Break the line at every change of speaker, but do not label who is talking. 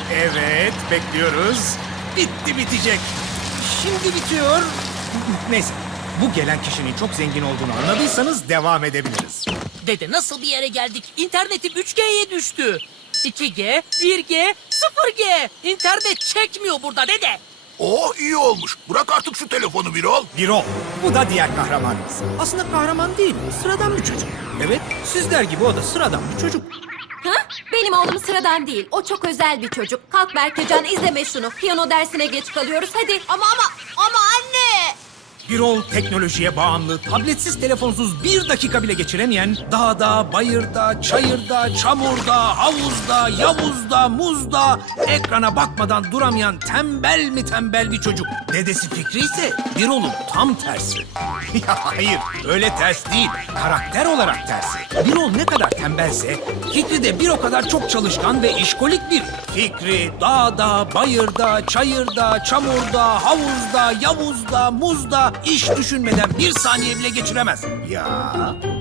Evet, bekliyoruz. Bitti, bitecek. Şimdi bitiyor. Neyse, bu gelen kişinin çok zengin olduğunu anladıysanız devam edebiliriz.
Dede nasıl bir yere geldik? İnternetim 3G'ye düştü. 2G, 1G, 0G. İnternet çekmiyor burada dede.
Oh iyi olmuş. Bırak artık şu telefonu Birol.
Birol, bu da diğer kahramanımız. Aslında kahraman değil, sıradan bir çocuk. Evet, sizler gibi o da sıradan bir çocuk.
Ha? Benim oğlum sıradan değil. O çok özel bir çocuk. Kalk Berkecan, izleme şunu. Piyano dersine geç kalıyoruz. Hadi. Ama anne.
Birol teknolojiye bağımlı, tabletsiz telefonsuz bir dakika bile geçiremeyen, dağda, bayırda, çayırda, çamurda, havuzda, yavuzda, muzda, ekrana bakmadan duramayan tembel mi tembel bir çocuk. Dedesi Fikri ise Birol'un tam tersi. Ya hayır, öyle ters değil, karakter olarak tersi. Birol ne kadar tembelse, Fikri de bir o kadar çok çalışkan ve işkolik biri. Fikri dağda, bayırda, çayırda, çamurda, havuzda, yavuzda, muzda iş düşünmeden bir saniye bile geçiremez. Ya